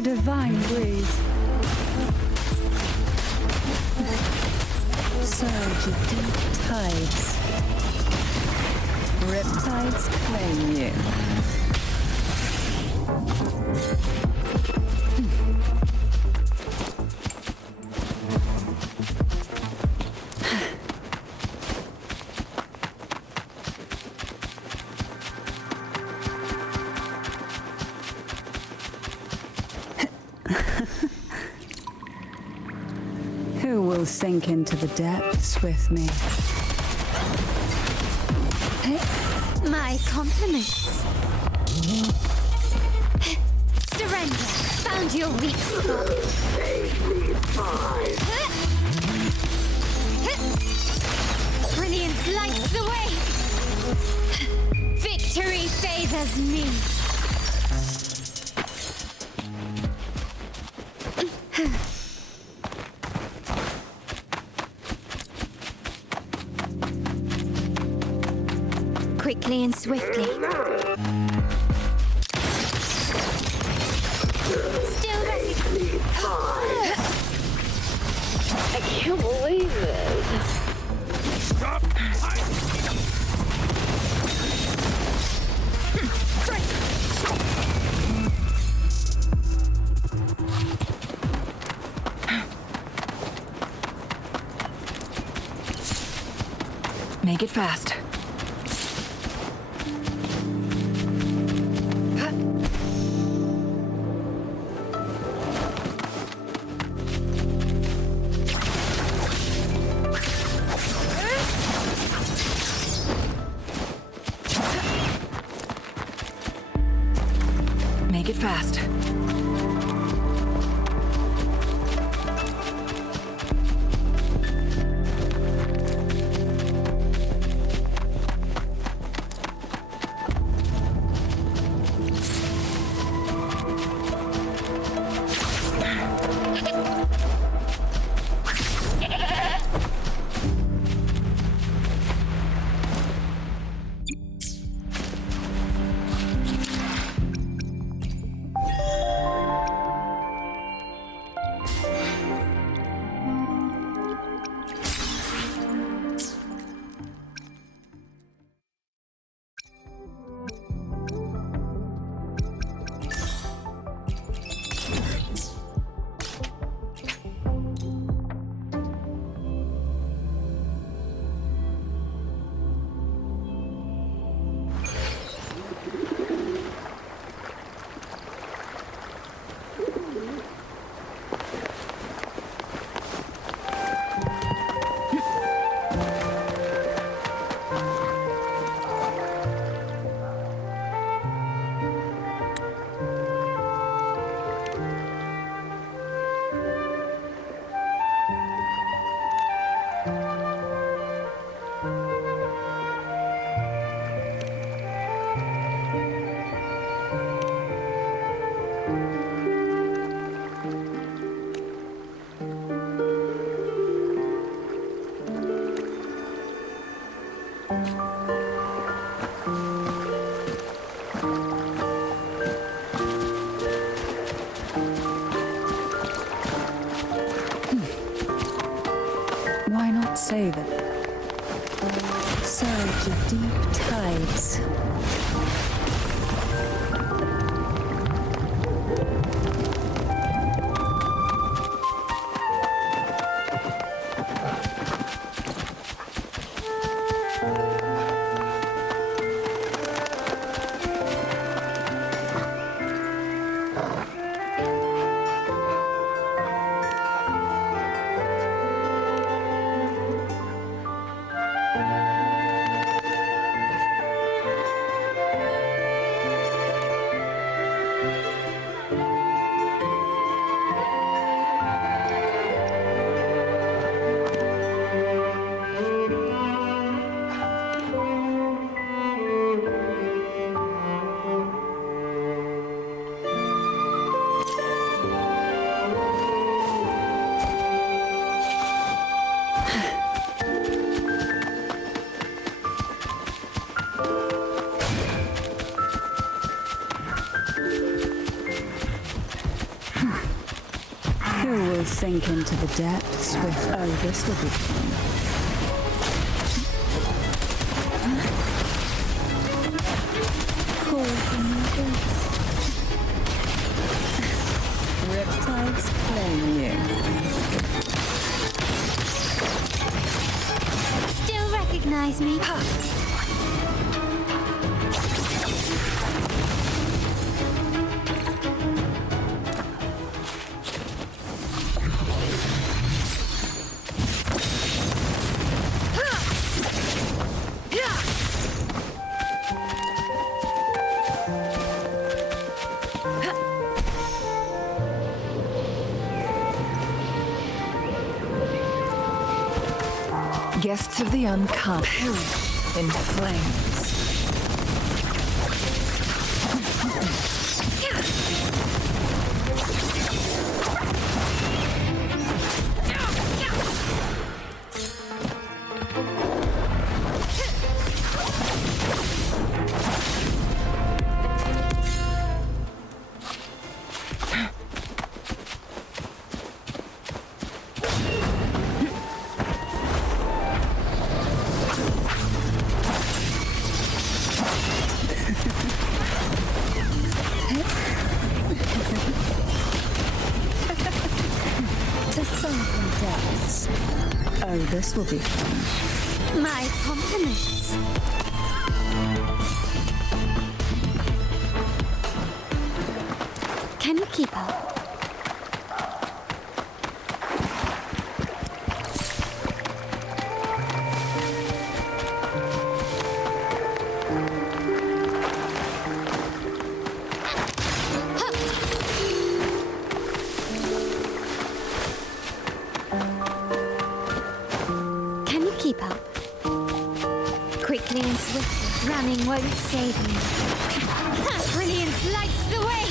A divine breeze. Surge of deep tides. Riptides claim you. Who will sink into the depths with me? My compliments. Surrender. Found your weak spot. Brilliance lights the way. Victory favors me. Quickly and swiftly. Still ready. I can't believe it. Stop! Make it fast. Make it fast. Why not say that? Surge of deep tides. Who will sink into the depths with... Oh, this will be fun. Cold Riptides claim you. Still recognize me? Guests of the uncommon in flames. To sunken depths. Oh, this will be fun. My compliments. Can you keep up? Can you keep up? Quickly and swiftly, running won't save me. Brilliance lights the way!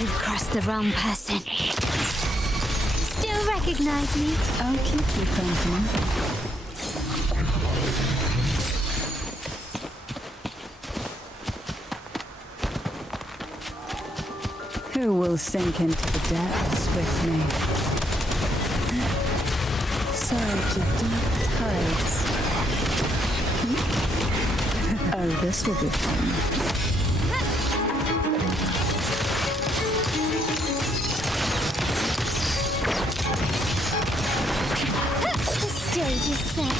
You've crossed the wrong person. Still recognize me? I'll keep you company. Who will sink into the depths with me? Surge of deep tides. Oh, this will be fun. The stage is set.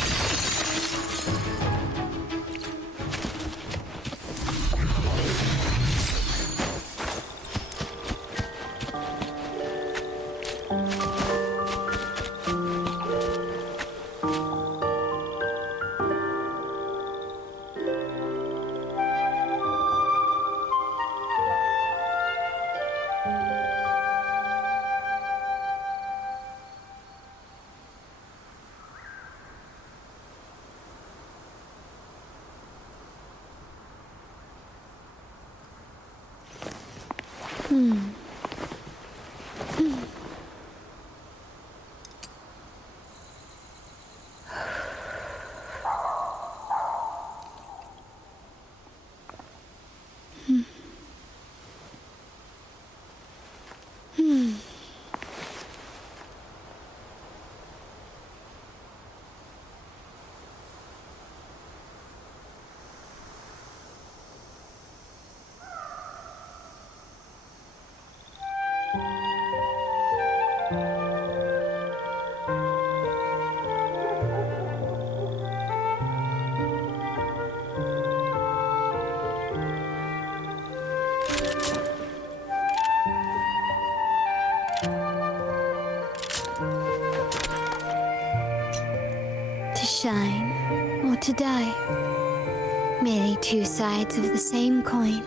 To shine or to die. Merely two sides of the same coin.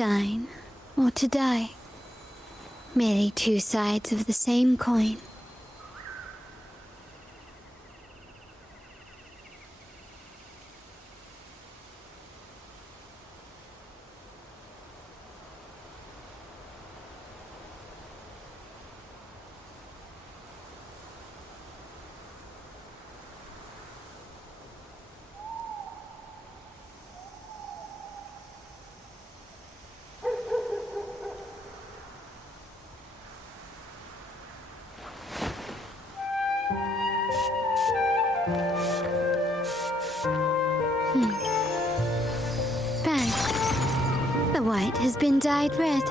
shine or to die. Merely two sides of the same coin. Bang. The white has been dyed red.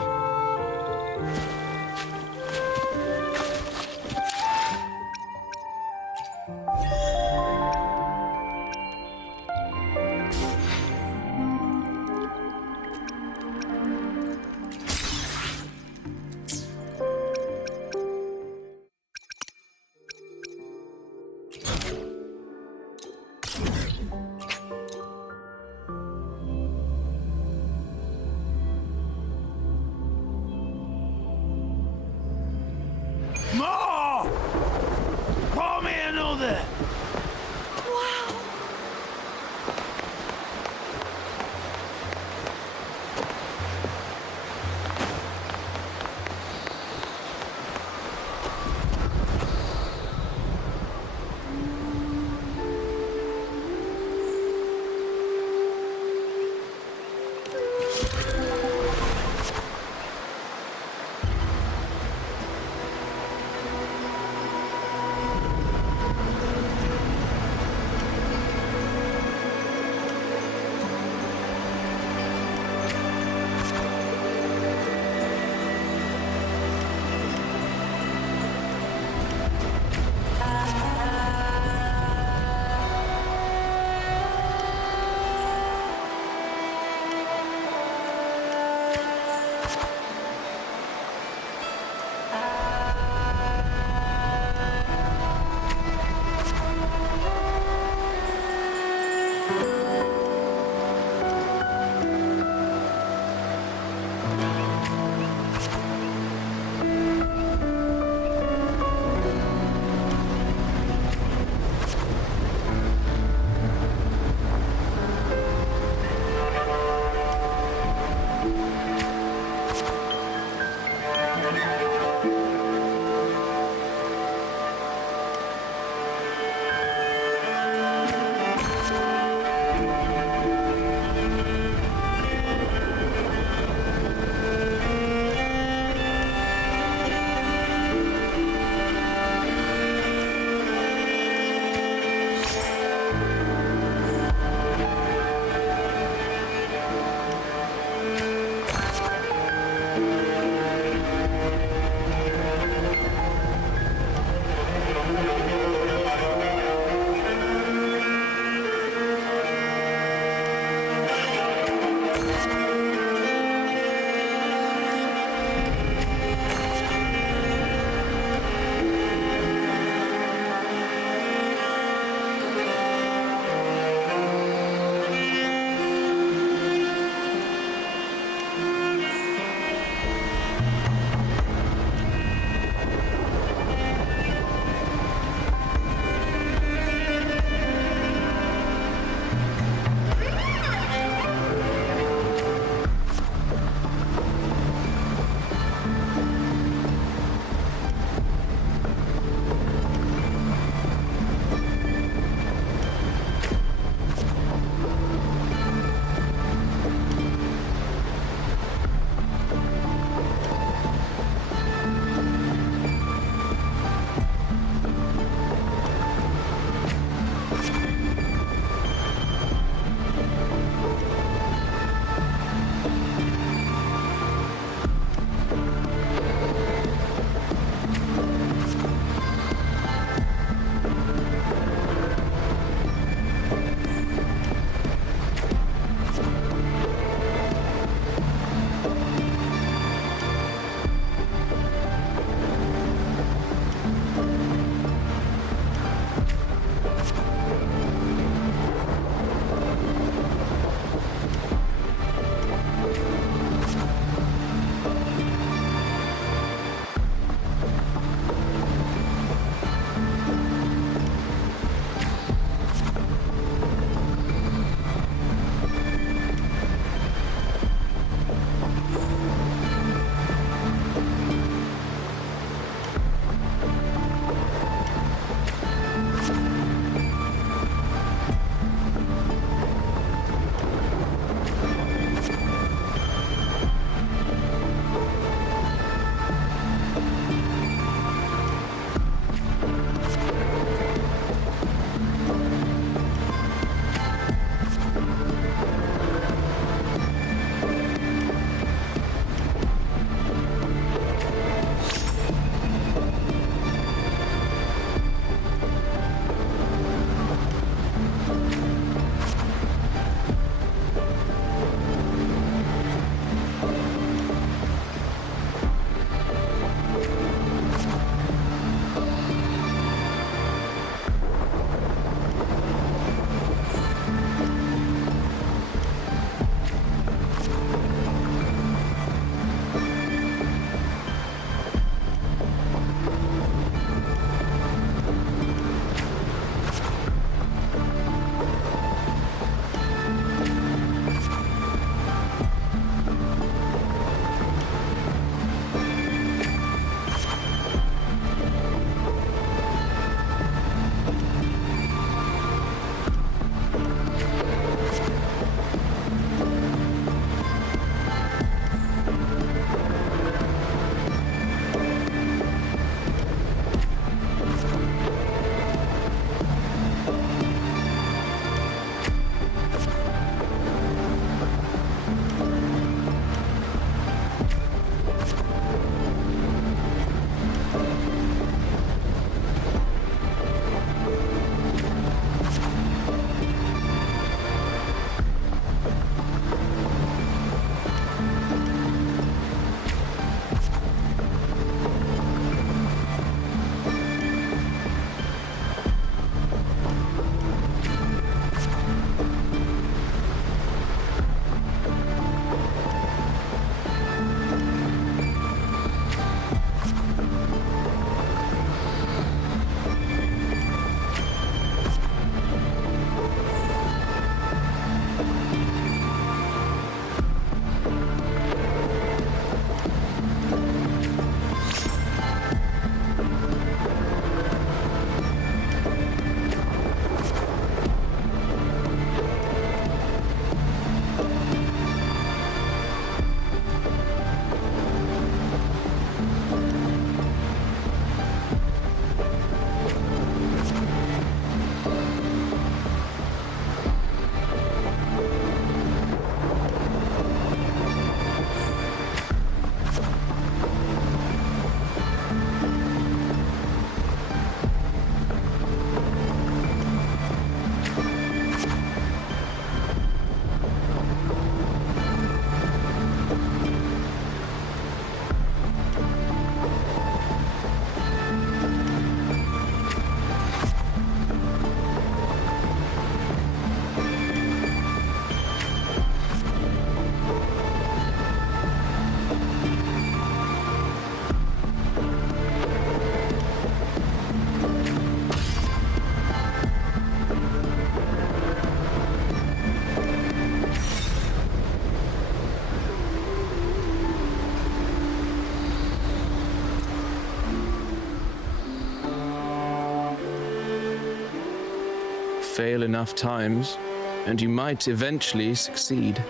fail enough times, and you might eventually succeed.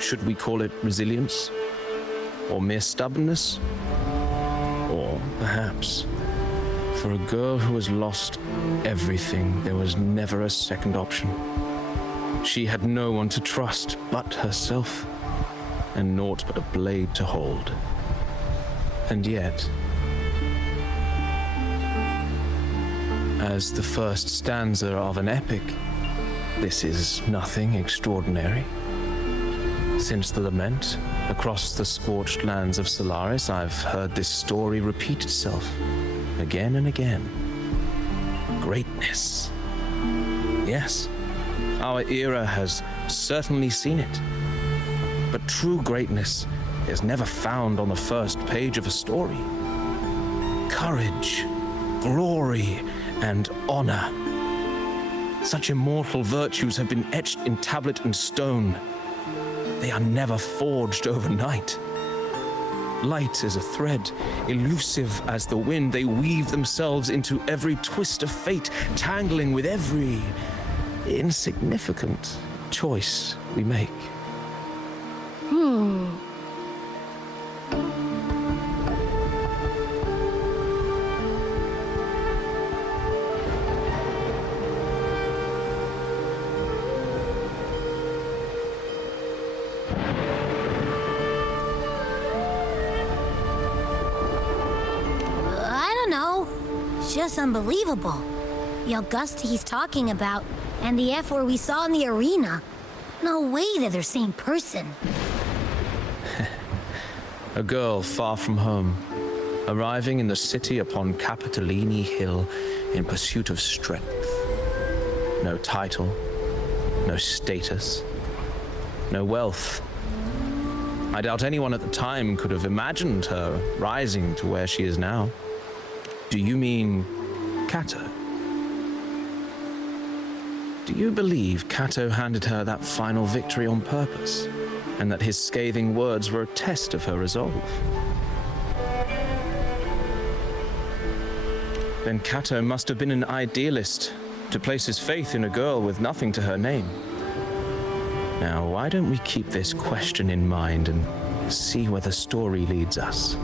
Should we call it resilience? Or mere stubbornness? Or perhaps, for a girl who has lost everything, there was never a second option. She had no one to trust but herself, and naught but a blade to hold. And yet, as the first stanza of an epic, this is nothing extraordinary. Since the lament, across the scorched lands of Solaris, I've heard this story repeat itself, again and again. Greatness. Yes, our era has certainly seen it. But true greatness is never found on the first page of a story. Courage, glory, and honor. Such immortal virtues have been etched in tablet and stone. They are never forged overnight. Light as a thread, elusive as the wind, they weave themselves into every twist of fate, tangling with every insignificant choice we make. I don't know. It's just unbelievable. The Augusta he's talking about, and the F-word we saw in the arena. No way they're the same person. A girl far from home, arriving in the city upon Capitolini Hill in pursuit of strength. No title, no status, no wealth. I doubt anyone at the time could have imagined her rising to where she is now. Do you mean Kato? Do you believe Kato handed her that final victory on purpose, and that his scathing words were a test of her resolve? Then Kato must have been an idealist to place his faith in a girl with nothing to her name. Now, why don't we keep this question in mind and see where the story leads us?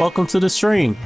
Welcome to the stream.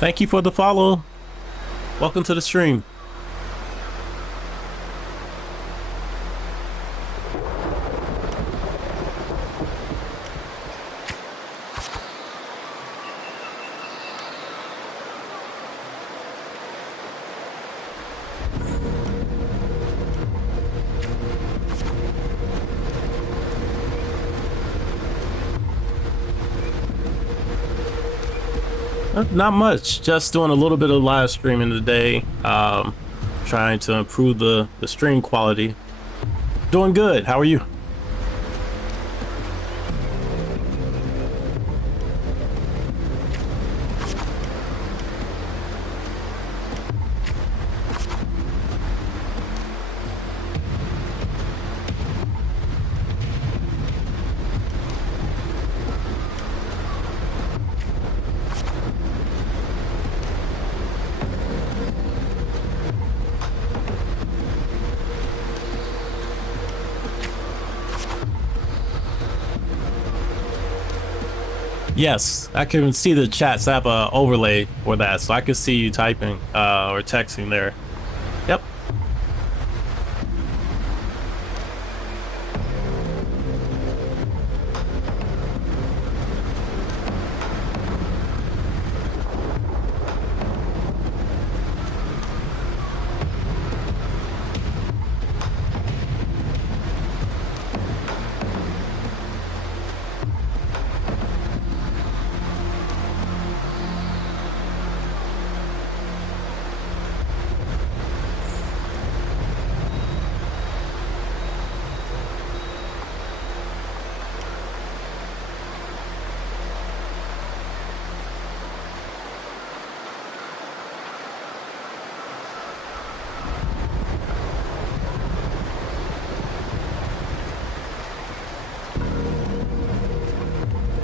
Thank you for the follow. Welcome to the stream. Not much, just doing a little bit of live streaming today, trying to improve the stream quality. Doing good. How are you? Yes, I can see the chats have a overlay for that, so I can see you typing or texting there. Yep.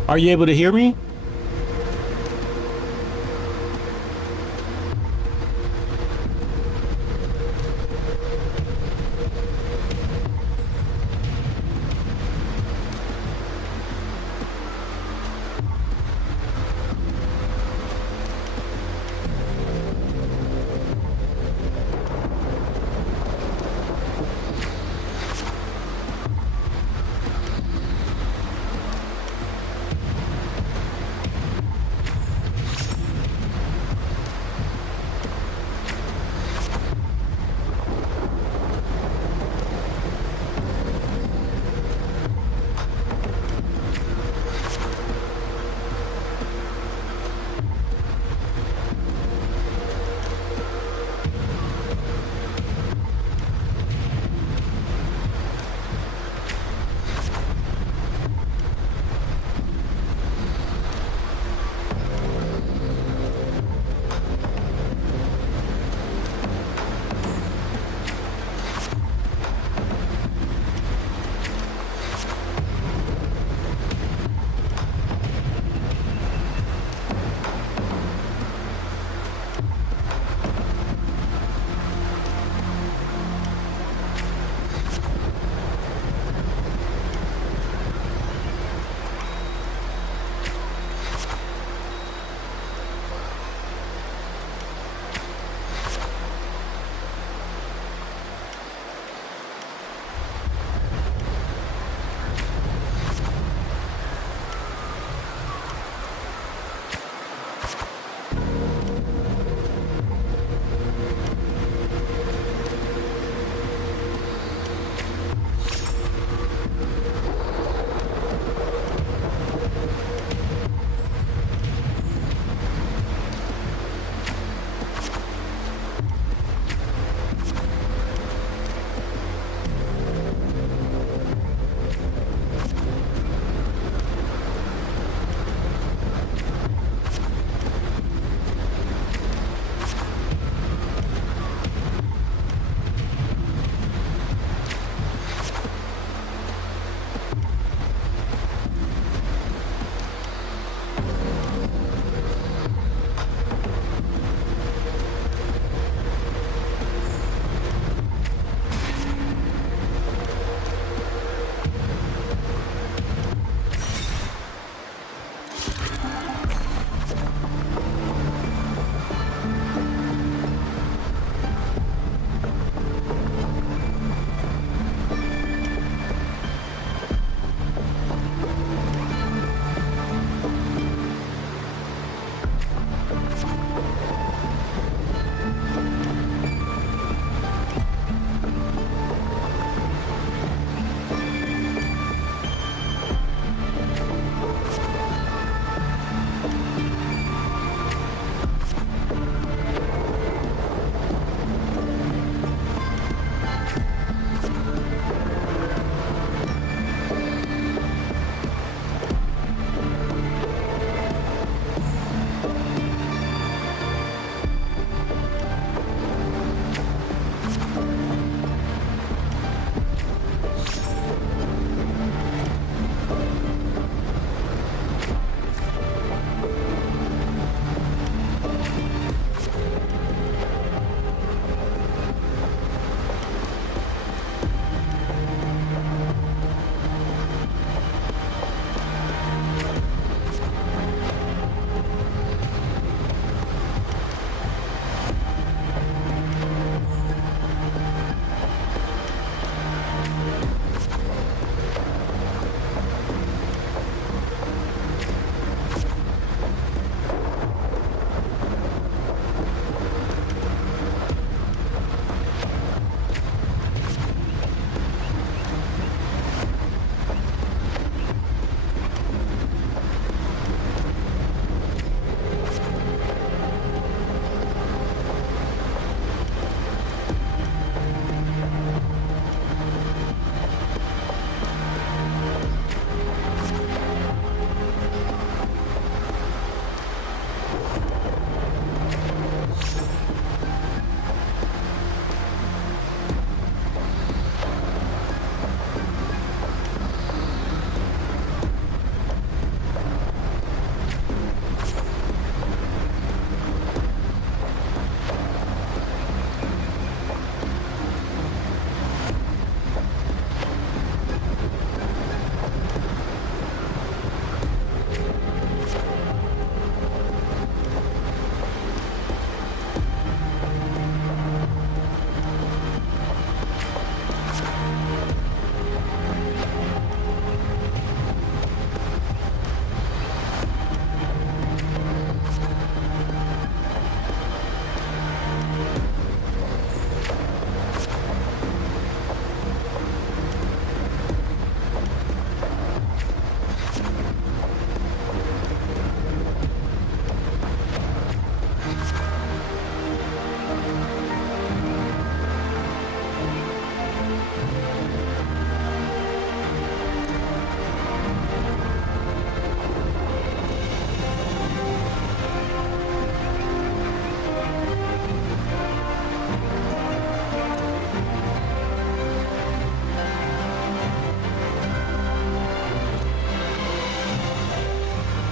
Are you able to hear me?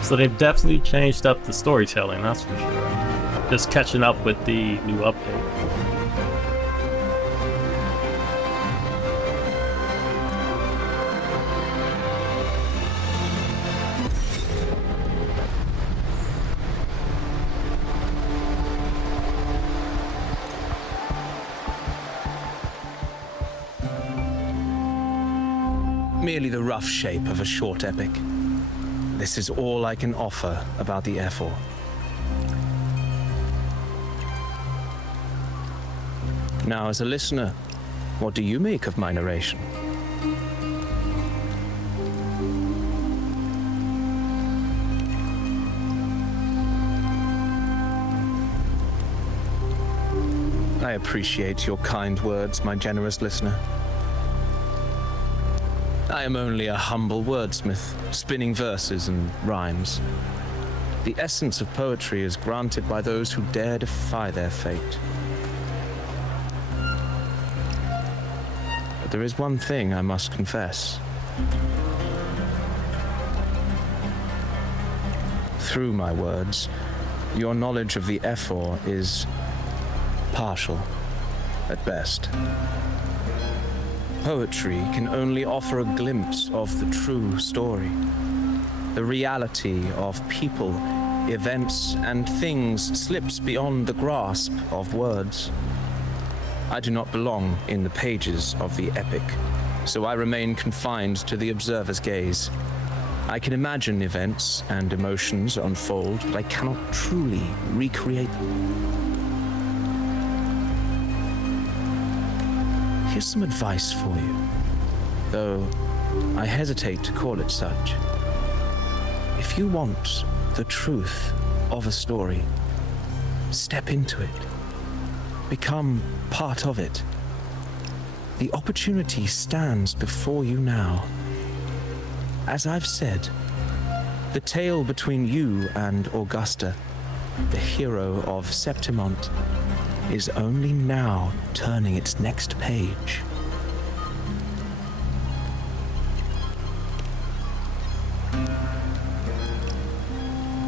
So they've definitely changed up the storytelling, that's for sure. Just catching up with the new update. Merely the rough shape of a short epic. This is all I can offer about the Ephor. Now, as a listener, what do you make of my narration? I appreciate your kind words, my generous listener. I am only a humble wordsmith, spinning verses and rhymes. The essence of poetry is granted by those who dare defy their fate. But there is one thing I must confess. Through my words, your knowledge of the Ephor is partial, at best. Poetry can only offer a glimpse of the true story, the reality of people, events, and things slips beyond the grasp of words. I do not belong in the pages of the epic, so I remain confined to the observer's gaze. I can imagine events and emotions unfold, but I cannot truly recreate them. Here's some advice for you, though I hesitate to call it such. If you want the truth of a story, step into it. Become part of it. The opportunity stands before you now. As I've said, the tale between you and Augusta, the hero of Septimont, is only now turning its next page.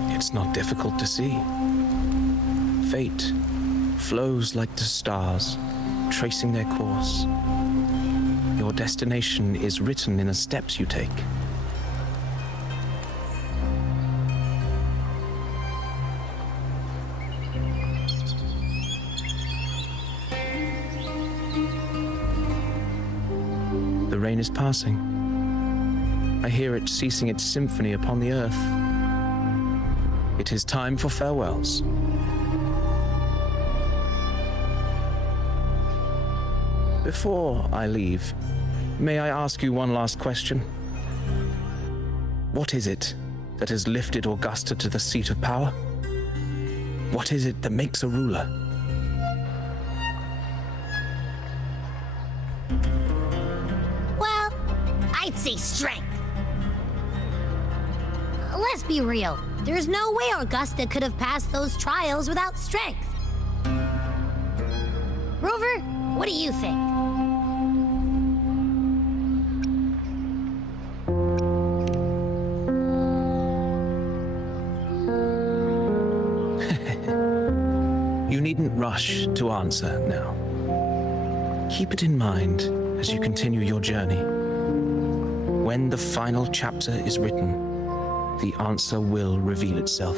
It's not difficult to see. Fate flows like the stars, tracing their course. Your destination is written in the steps you take. The rain is passing. I hear it ceasing its symphony upon the earth. It is time for farewells. Before I leave, may I ask you one last question? What is it that has lifted Augusta to the seat of power? What is it that makes a ruler? I'd say strength. Let's be real. There's no way Augusta could have passed those trials without strength. Rover, what do you think? You needn't rush to answer now. Keep it in mind as you continue your journey. When the final chapter is written, the answer will reveal itself.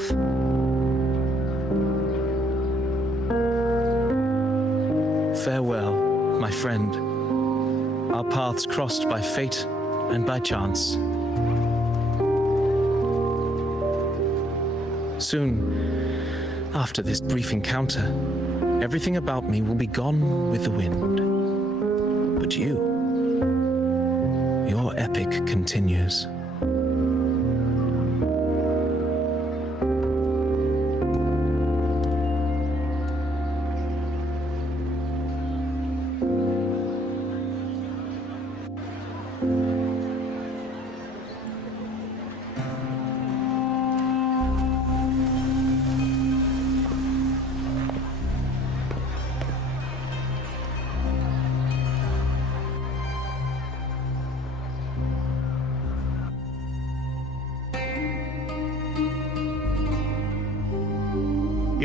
Farewell, my friend. Our paths crossed by fate and by chance. Soon, after this brief encounter, everything about me will be gone with the wind. But you, your epic continues.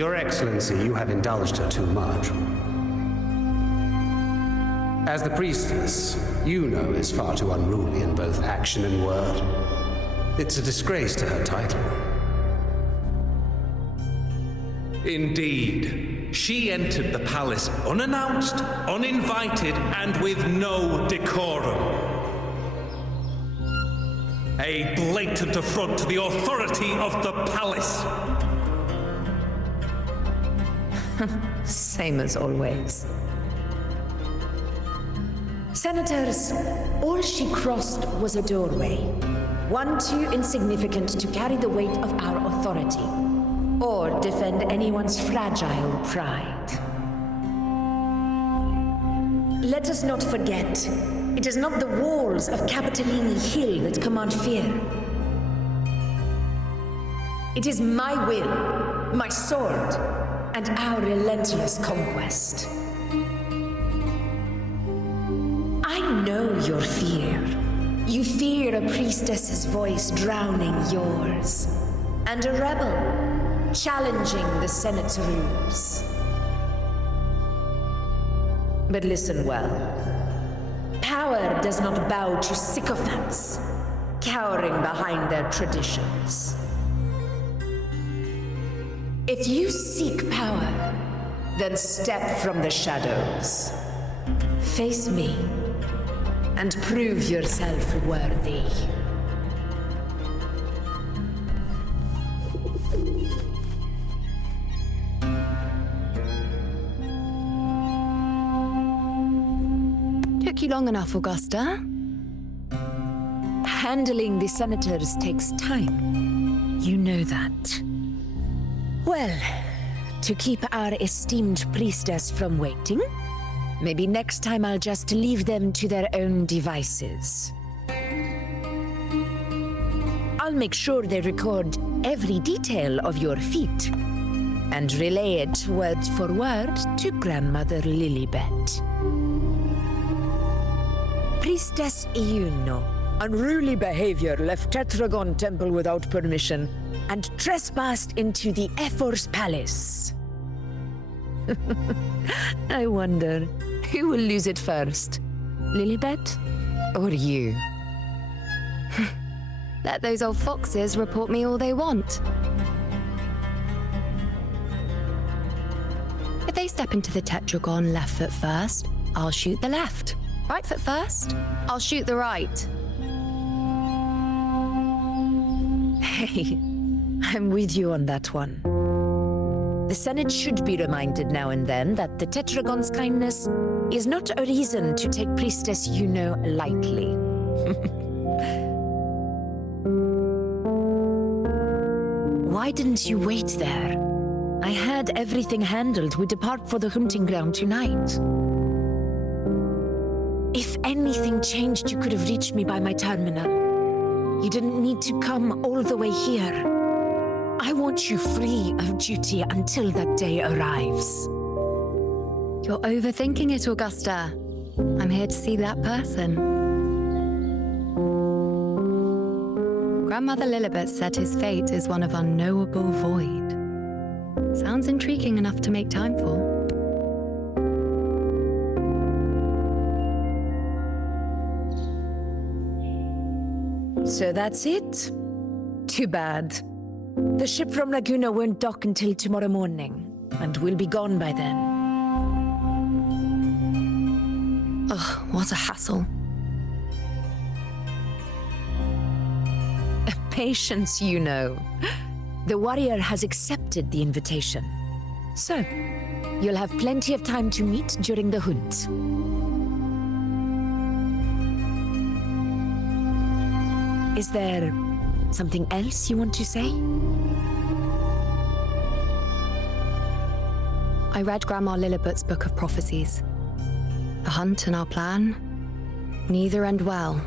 Your Excellency, you have indulged her too much. As the priestess, Yuno is far too unruly in both action and word. It's a disgrace to her title. Indeed. She entered the palace unannounced, uninvited, and with no decorum. A blatant affront to the authority of the palace. Same as always. Senators, all she crossed was a doorway. One too insignificant to carry the weight of our authority, or defend anyone's fragile pride. Let us not forget, it is not the walls of Capitolini Hill that command fear. It is my will, my sword, and our relentless conquest. I know your fear. You fear a priestess's voice drowning yours, and a rebel challenging the Senate's rules. But listen well. Power does not bow to sycophants, cowering behind their traditions. If you seek power, then step from the shadows. Face me, and prove yourself worthy. Took you long enough, Augusta. Handling the senators takes time. You know that. Well, to keep our esteemed priestess from waiting, maybe next time I'll just leave them to their own devices. I'll make sure they record every detail of your feat and relay it word for word to Grandmother Lilibet. Priestess Yuno, unruly behavior, left Tetragon Temple without permission and trespassed into the Ephor's palace. I wonder, who will lose it first? Lilibet or you? Let those old foxes report me all they want. If they step into the tetragon left foot first, I'll shoot the left. Right foot first, I'll shoot the right. Hey, I'm with you on that one. The Senate should be reminded now and then that the Tetragon's kindness is not a reason to take Priestess Yuno lightly. Why didn't you wait there? I had everything handled. We depart for the hunting ground tonight. If anything changed, you could have reached me by my terminal. You didn't need to come all the way here. I want you free of duty until that day arrives. You're overthinking it, Augusta. I'm here to see that person. Grandmother Lilibet said his fate is one of unknowable void. Sounds intriguing enough to make time for. So that's it? Too bad. The ship from Laguna won't dock until tomorrow morning, and we'll be gone by then. Ugh, what a hassle. Patience, you know. The warrior has accepted the invitation. So, you'll have plenty of time to meet during the hunt. Is there something else you want to say? I read Grandma Lilibet's book of prophecies. The hunt and our plan, neither end well.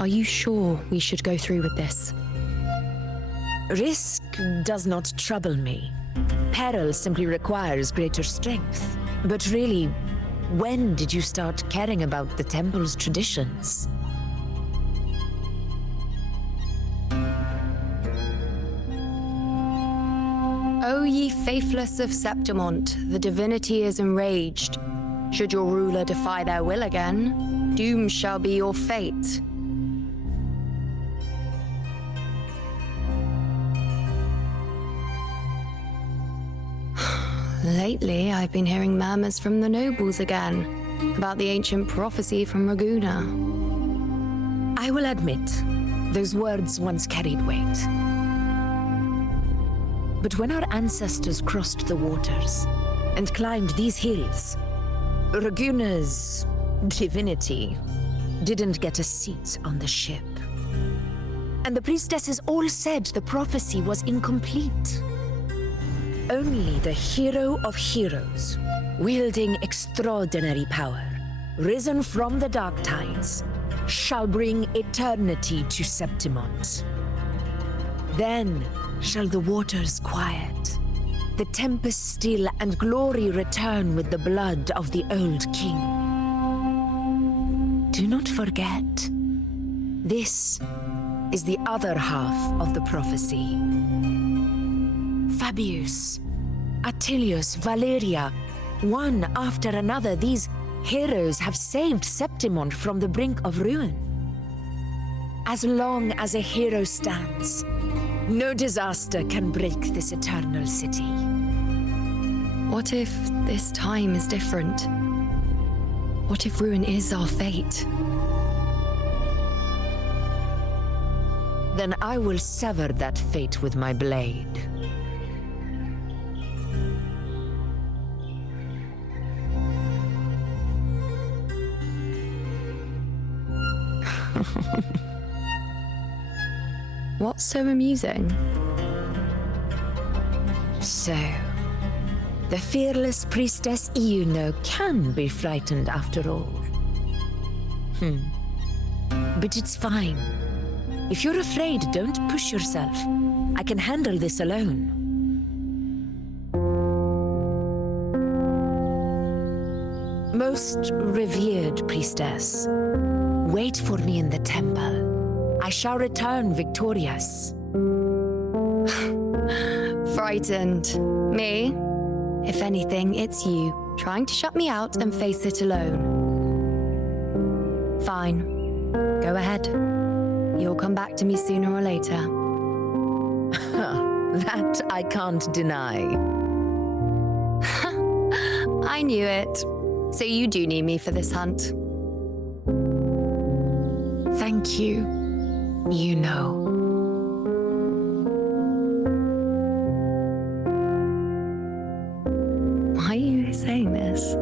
Are you sure we should go through with this? Risk does not trouble me. Peril simply requires greater strength. But really, when did you start caring about the temple's traditions? O ye faithless of Septimont, the divinity is enraged. Should your ruler defy their will again, doom shall be your fate. Lately, I've been hearing murmurs from the nobles again about the ancient prophecy from Raguna. I will admit, those words once carried weight. But when our ancestors crossed the waters and climbed these hills, Raguna's divinity didn't get a seat on the ship. And the priestesses all said the prophecy was incomplete. Only the hero of heroes, wielding extraordinary power, risen from the dark tides, shall bring eternity to Septimont. Then shall the waters quiet, the tempest still, and glory return with the blood of the old king. Do not forget, this is the other half of the prophecy. Fabius, Attilius, Valeria, one after another, these heroes have saved Septimont from the brink of ruin. As long as a hero stands, no disaster can break this eternal city. What if this time is different? What if ruin is our fate? Then I will sever that fate with my blade. What's so amusing? So, the fearless priestess Iuno can be frightened after all. But it's fine. If you're afraid, don't push yourself. I can handle this alone. Most revered priestess, wait for me in the temple. I shall return victorious. Frightened. Me? If anything, it's you, trying to shut me out and face it alone. Fine. Go ahead. You'll come back to me sooner or later. That I can't deny. I knew it. So you do need me for this hunt. Thank you. You know. Why are you saying this?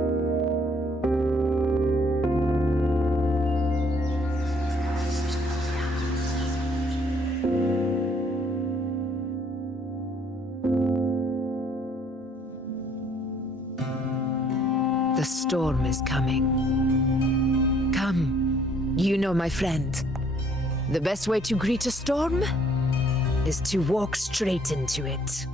The storm is coming. Come, you know my friend. The best way to greet a storm is to walk straight into it.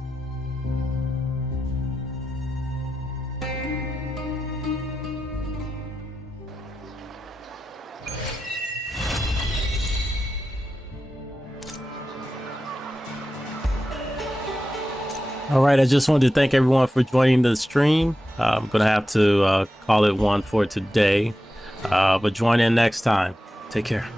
All right, I just wanted to thank everyone for joining the stream. I'm gonna have to call it one for today, but join in next time. Take care.